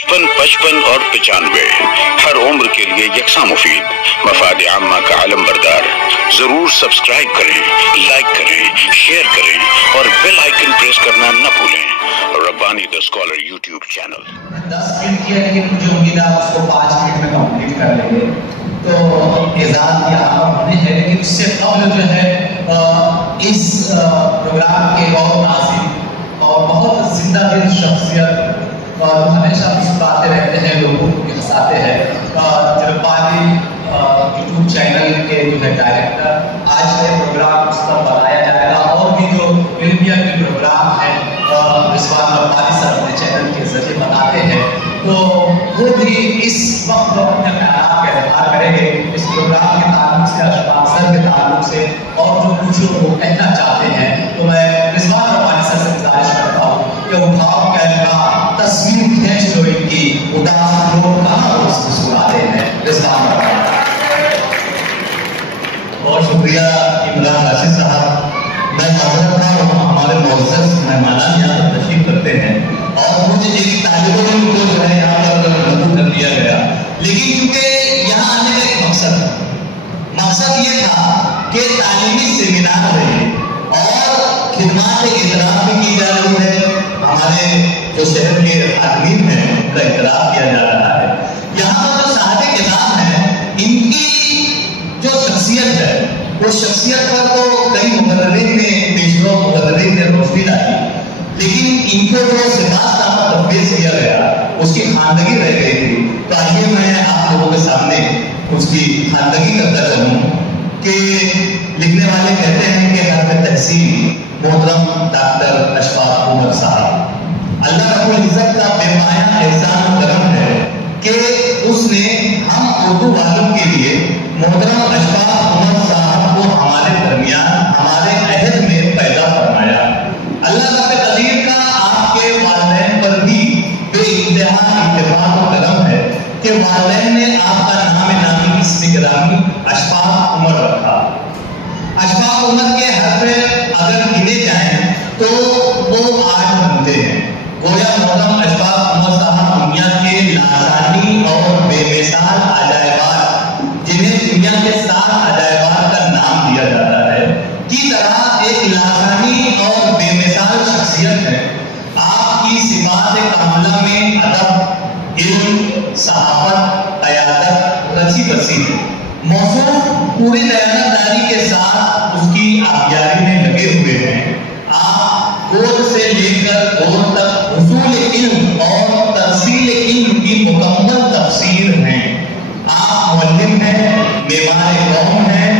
55 और 95 हर उम्र के लिए यकसा मुफीद, मफाद आम्मा का आलम बरदार। जरूर सब्सक्राइब करें, लाइक करें, शेयर करें और बेल आइकन प्रेस करना न भूलें। Rabbani the scholar YouTube channel. 10 minute किया, लेकिन मुझे उम्मीद है आप उसको 5 मिनट में कंप्लीट कर लेंगे। तो एजाज यहाँ होने हैं, लेकिन उससे कबल जो है इस प्रोग्राम के बहुत नाज़िम और बहुत जिंदा दिल शख्सियत और हमेशा मुस्कुराते रहते हैं, लोगों को हंसाते हैं, जलपाली यूट्यूब चैनल के जो है डायरेक्टर, आज ये प्रोग्राम उस पर बनाया जाएगा। और भी जो फिल्मिया के प्रोग्राम है रिजवान जलपाली सर अपने चैनल के जरिए बनाते हैं, तो वो भी इस वक्त अपने ख्यालात का इज़हार करेंगे इस प्रोग्राम के ताल्लुक से, अशफाक सर के ताल्लुक से, और जो कुछ वो कहना चाहते हैं। तो मैं रिजवान जलपाली सर से गुजारिश करता हूँ कि उठाओ कैमरा, तस्वीर खींच लो इनकी, उदास लोग कहाँ मुस्कुरा रहे हैं। रिजवान बहुत शुक्रिया इमरान राशिद साहब। मैं माजरत रहा हूँ, हमारे मुअज़्ज़ज़ मेहमान यहाँ पर तशरीफ करते हैं और मुझे एक तालिब इल्म को जो है यहाँ पर मदऊ कर दिया गया, लेकिन क्योंकि यहाँ आने का एक मकसद ये था कि तालीमी सेमिनार रहे और खिदमात एहतराम भी की जा रही है, हमारे जो शहर के आदमी हैं उनका एहतराम किया जा रहा है। यहाँ पर जो साहब किताब हैं, इनकी जो शख्सियत है, वो शख्सियत पर तो कई मुक़र्रिरीन ने पेशवा मुक़र्रिरीन ने रोशनी डाली, लेकिन इनको जो सिफात नामा तफवीज़ किया गया उसकी खानदगी रह गई थी। तो आइए मैं आप लोगों के सामने उसकी खानदगी करता चलूँ कि लिखने वाले कहते हैं कि हर तहसील मोहतरम डॉक्टर अशफाक उमर साहब, अल्लाह रब्बुल इज़्ज़त का बेपाया एहसान करम है कि उसने हम उर्दू वालों के लिए मोहतरम अशफाक उमर साहब को हमारे दरमियान हमारे अहद में पैदा फरमाया। अल्लाह रब्बुल कदीर का आपके वालिदैन पर भी बेइंतहा इत्तेफाक और करम है कि वालिदैन ने आपका नाम नामी इसमें गिरामी अशफाक उमर रखा। अशफाक उमर के हर्फ अगर गिने जाएं तो वो 8 बनते हैं। गोया मोहतरम अशफाक उमर साहब दुनिया के लासानी और बेमिसाल अजायबात, जिन्हें दुनिया के 7 अजायबात का नाम दिया जाता है, की तरह एक लासानी और बेमिसाल शख्सियत है। आपकी सिफात कामिला में अदब, इल्म, सहाबत, क़यादत रची बसी है। मौसूफ पूरी दयानतदारी के साथ उसकी आबियारी में लगे हुए हैं। आप गोद से लेकर गोद तक हुसूल इल्म और तरसील इल्म की मुकम्मल तफसीर हैं। आप मुअल्लिम हैं, मेवार कौम हैं,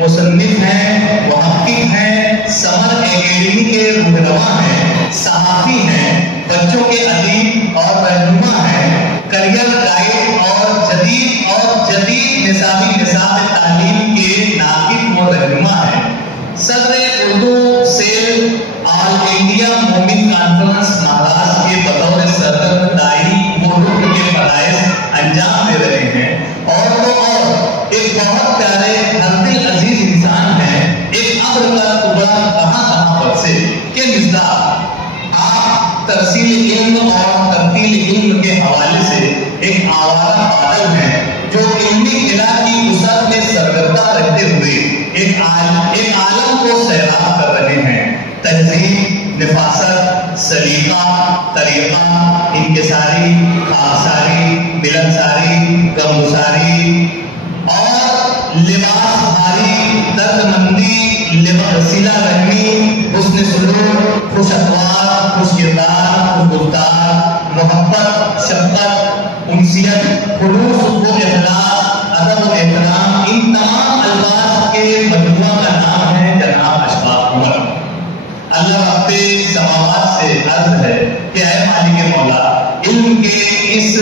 मुसन्निफ हैं, मुहक्किक हैं, समर एकेडमी के रहनुमा हैं, सहाफ़ी हैं, बच्चों के अदीब और रहनुमा हैं, करियर गाइड और जदीद निसाबी निसाब तालीम के नाकिब और रहनुमा हैं। सदर उर्दू सेल ऑल इंडिया मोमिन कॉन्फ्रेंस महाराष्ट्र के बतौर सदर दाई वो रुकन के फराइज अंजाम दे रहे हैं। और तो और एक बहुत प्यारे हरदिल अजीज इंसान है, एक अब्र का टुकड़ा कहाँ पर से के मिज़ाज। आप तरसील इल्म और तरतील इल्म के हवाले से एक आवारा बादल हैं जो इल्मी खिला की वुसअत में सरगर्दा रहते हुए एक आलम को सैराब कर रहे हैं। तहजीब, निफासत, सलीका, तरीका, इंकिसारी, खाकसारी, मिलनसारी, गमगुसारी और लिबास भारी, दर्दमंदी, सिला रहमी, हुस्न सुलूक, खुश अखबार, खुश किरदार, खुश गुफ्तार, मोहब्बत, शफ़क़त, उनसियत, खुलूस व इखलास, अदब व एहतराम, इन तमाम अल्फाज के मजमूआ का नाम है जनाब अशफाक उमर। अल्लाह रब्बे समावात से अर्ज है कि ऐ मालिक मौला, इल्म के इस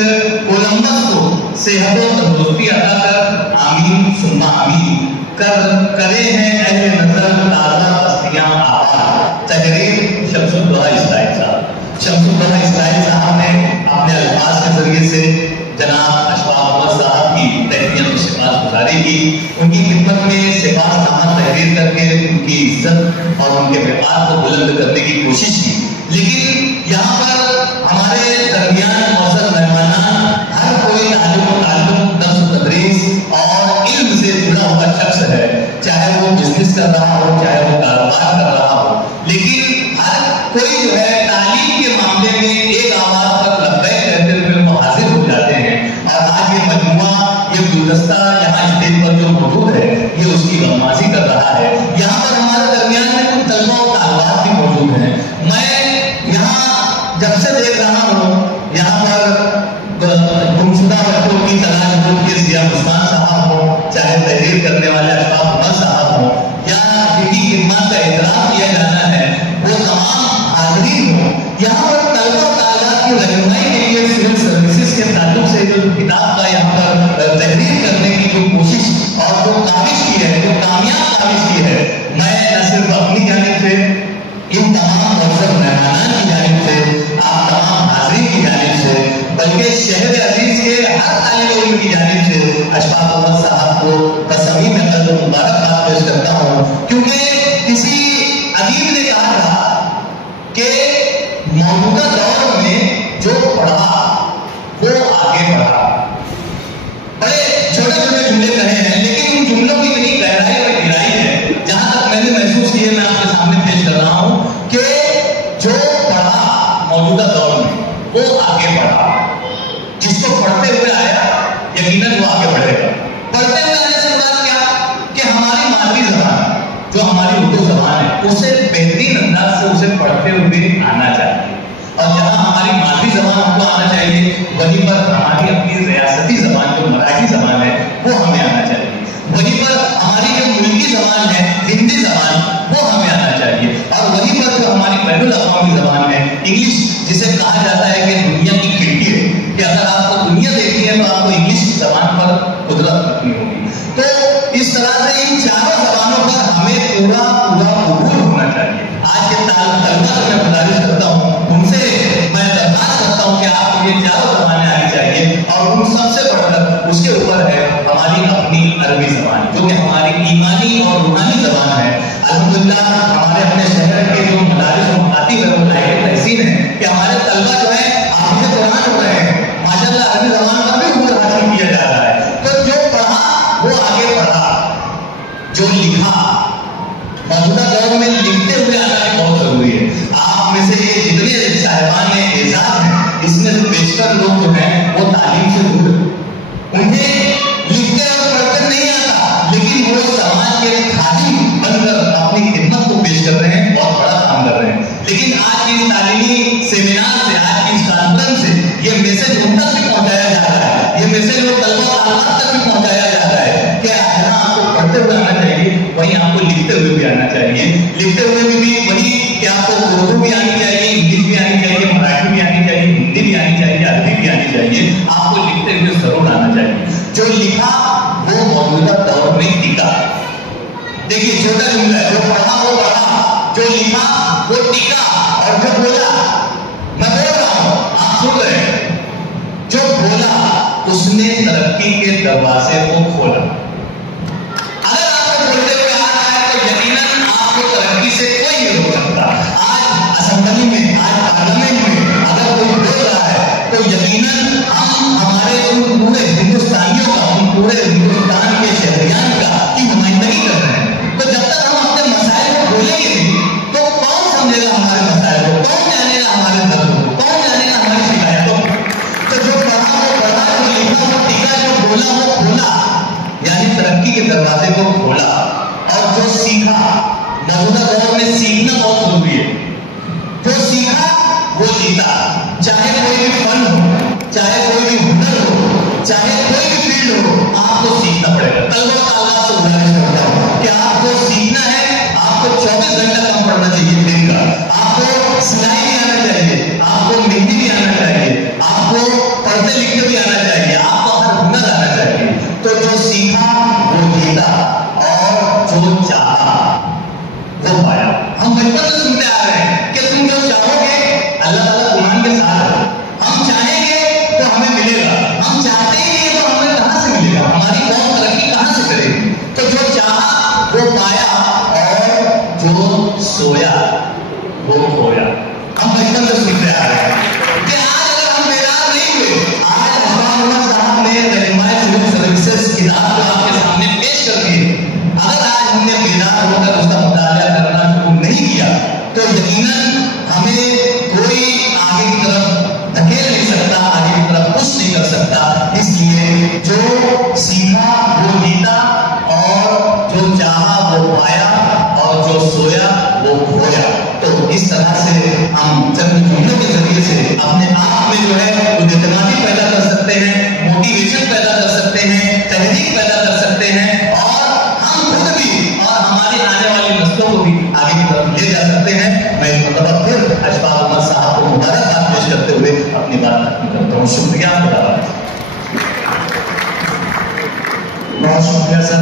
कोलंबस को सेहत और तंदुरुस्ती अता कर, आमीन सुम्मा आमीन। करे हैं अहले नज़र ताज़ा बस्तियां आबाद। तहरीर शम्सुद्दौला इस्राइल साहब। शम्सुद्दौला इस्राइल साहब ने अपने अल्फाज के जरिए से जनाब अशफाक उमर साहब की तहरीर में सिफात गुजारी की। उनकी खिदमत में सिफात नामा तहरीर करके उनकी इज्जत और उनके व्यापार को बुलंद करने की कोशिश की। लेकिन यहाँ पर हमारे दरमियान मौजूद मेहमान چاہے تحریر کرنے والے اشفاق عمر صاحب ہوں یا جن کی خدمات کا احترام کیا جانا ہے وہ تمام حاضرین ہوں. یہاں پر طلبہ و طالبات کی رہنمائی کے لیے سول سروسز کے تعلق سے جو کتاب کا یہاں پر تحریر کرنے کی جو کوشش اور جو کاوش کی ہے، جو کامیاب کاوش کی ہے، میں نہ صرف اپنی جانب سے، ان تمام معزز مہمانان کی جانب سے، آپ تمام حاضرین کی جانب سے، بلکہ شہر عزیز کے ہر طالب علم کی جانب سے اشفاق عمر صاحب کو تصمیم قدر و مبارکباد پیش کرتا ہوں. کیونکہ کسی ادیب نے کہا تھا کہ موجودہ دور میں جو پڑھا وہ آگے بڑھا. بڑے چھوٹے چھوٹے جملے کہے ہیں لیکن ان جملوں کی اتنی گہرائی اور گہرائی ہے، جہاں تک میں نے محسوس کیے میں آپ کے سامنے پیش کر رہا ہوں کہ جو پڑھا موجودہ دور میں وہ آگے بڑھا. جس کو پڑھتے ہوئے آیا یقیناً وہ آگے بڑھے گا. پڑھتے ہوئے آنے سے بات کیا کہ ہماری مادری زبان جو ہماری اردو زبان ہے اسے بہترین انداز سے اسے پڑھتے ہوئے آنا چاہیے. اور جہاں ہماری مادری زبان ہم کو آنا چاہیے وہیں پر ہماری اپنی ریاستی زبان جو مراٹھی زبان ہے وہ ہمیں آنا چاہیے. وہیں پر ہماری جو ملکی زبان ہے ہندی زبان وہ ہمیں آنا چاہیے. اور وہیں پر جو ہماری بین الاقوامی زبان ہے انگلش، جسے کہا جاتا ہے کہ دنیا کی کھڑکی ہے، کہ اگر آپ کو دنیا دیکھنی ہے تو آپ کو انگلش زبان پر قدرت رکھنی ہوگی. تو اس طرح سے ان چاروں زبانوں پر ہمیں پورا قبول ہونا چاہیے. آج کے طلبہ سے میں گزارش کرتا ہوں، ان سے میں درخواست کرتا ہوں کہ آپ کو یہ چاروں زبانیں آنی چاہیے. اور ان سب سے بڑھ کر اس کے اوپر ہے ہماری اپنی عربی زبان، جو کہ ہماری ایمانی اور روحانی زبان ہے. الحمدللہ ہمارے اپنے شہر کے جو مدارس و مکاتب ہے وہ لائق تحسین ہے کہ ہمارے طلبہ جو ہے حافظ قرآن ہو رہے ہیں. ماشاءاللہ عربی زبان پر بھی عمر حاصل کیا جا رہا ہے. تو جو پڑھا وہ آگے بڑھا، جو لکھا موجودہ دور میں لکھتے ہوئے آنا بھی بہت ضروری ہے. آپ میں سے یہ جتنے صاحبان اعزاز ہیں اس میں بیشتر لوگ جو ہیں وہ تعلیم سے دور ہیں. انہیں لکھتے اور پڑھ کر نہیں آتا، لیکن وہ سماج کے خادم بن کر اپنی خدمت کو پیش کر رہے ہیں اور بڑا کام کر رہے ہیں. لیکن آج کی تعلیمی سیمینار سے، آج کی کانفرنس سے یہ میسج ان تک بھی پہنچایا جا رہا ہے، یہ میسج وہ طلبہ طالبات تک بھی پہنچایا جا رہا ہے کہ جہاں آپ کو پڑھتے ہوئے آنا چاہیے وہیں آپ کو لکھتے ہوئے بھی آنا چاہیے. لکھتے ہوئے بھی وہی کہ آپ کو اردو بھی آنی چاہیے، انگلش بھی آنی چاہیے، مراٹھی بھی آنی چاہیے، ہندی بھی آنی چاہیے، عربی بھی آنی چاہیے. آپ کو لکھتے ہوئے ضرور آنا چاہیے. جو لکھا وہ موجودہ دور میں ٹکا. دیکھیے چھوٹا جملہ ہے، جو پڑھا وہ پڑھا، جو لکھا وہ ٹکا. اور جو بولا، میں بول رہا ہوں آپ سن رہے ہیں، جو بولا اس نے ترقی کے دروازے کو کھولا. اگر آپ کو بولتے ہوئے آ رہا ہے تو یقیناً آپ کو ترقی سے کوئی نہیں روک سکتا. آج اسمبلی میں، آج پارلیمنٹ میں اگر کوئی بول رہا ہے تو یقیناً ہم ہمارے ان پورے ہندوستانیوں کا، ان پورے ہندوستان کے شہریان کا کی نمائندگی کر رہے ہیں. تو جب تک ہم اپنے مسائل کو بولیں گے نہیں تو کون سمجھے گا ہمارے مسائل کو، کون جانے گا ہمارے درد کو، کون جانے گا ہماری شکایتوں کو. تو جو پڑھا وہ پڑھا، جو لکھا وہ ٹکا، جو بولا وہ کھولا، یعنی ترقی کے دروازے کو کھولا. اور جو سیکھا، موجودہ دور میں سیکھنا بہت ضروری ہے. جو سیکھا وہ جیتا. چاہے کوئی بھی فن ہو، چاہے کوئی بھی ہنر ہو، چاہے کوئی بھی فیلڈ ہو، آپ کو سیکھنا پڑے گا. طلبہ طالبات سے گزارش کرتا ہوں کہ آپ کو سیکھنا ہے. آپ کو 24 گھنٹہ کم پڑھنا چاہیے دن کا. آپ کو سلائی بھی آنا چاہیے، آپ کو مہندی بھی آنا چاہیے، آپ کو پڑھتے لکھتے بھی آنا چاہیے، آپ کو ہر ہنر آنا چاہیے. تو جو سیکھا وہ جیتا اور جو چاہا وہ پایا. ہم بچپن سے سنتے آ رہے ہیں کہ تم جو چاہو گے اللہ تعالیٰ قرآن کے ساتھ ہے. ہم چاہیں گے تو ہمیں ملے گا، ہم چاہتے ہی نہیں تو ہمیں کہاں سے ملے گا، ہماری قوم ترقی کہاں سے کرے گی. تو جو چاہا وہ پایا اور جو سویا وہ کھویا. ہم بچپن سے سنتے آ رہے ہیں کہ آج اگر ہم بیدار نہیں ہوئے، آج اشفاق عمر صاحب نے رہنمائی سول سروسز کتاب کو آپ کے سامنے پیش کر دی. اگر آج ہم نے بیدار ہو کر اس کا مطالعہ کرنا شروع نہیں کیا تو یقیناً ہمیں کوئی آگے کی طرف دھکیل نہیں سکتا، آگے کی طرف پش نہیں کر سکتا. اس لیے جو سیکھا وہ جیتا اور جو چاہا وہ پایا اور جو سویا وہ کھویا. تو اس طرح سے ہم چند جملوں کے ذریعے سے اپنے آپ میں جو ہے وہ اعتمادی پیدا کر سکتے ہیں، موٹیویشن پیدا کر سکتے ہیں، تحریک پیدا کر سکتے ہیں खुदा हाफिज़। बहुत शुक्रिया सर।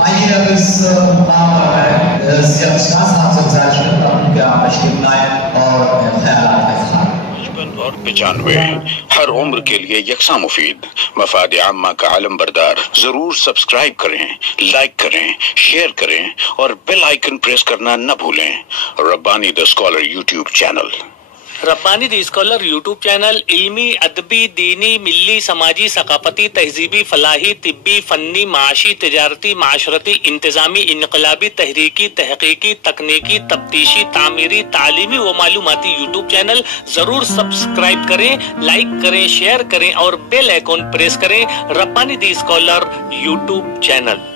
आइए अब इस मुकाम पर साहब से गुजारिश करता हूँ कि आप तशरीफ लाएं और ख्यालात का इज़हार। 55 और 95 हर उम्र के लिए यकसा मुफीद, मफाद आम्मा का आलम बरदार। जरूर सब्सक्राइब करें, लाइक करें, शेयर करें और बेल आइकन प्रेस करना न भूलें। Rabbani the scholar YouTube channel. Rabbani the scholar YouTube channel इल्मी, अदबी, दीनी, मिली, समाजी, सकाफती, तहजीबी, फलाही, तिब्बी, फन्नी, माशी, तिजारती, माशरती, इंतजामी, इनकलाबी, तहरीकी, तहकीकी, तकनीकी, तफ्तीशी, तामीरी, तालीमी व मालूमाती यूट्यूब चैनल। जरूर सब्सक्राइब करें, लाइक करें, शेयर करें और बेल आइकन प्रेस करें। Rabbani the scholar YouTube channel.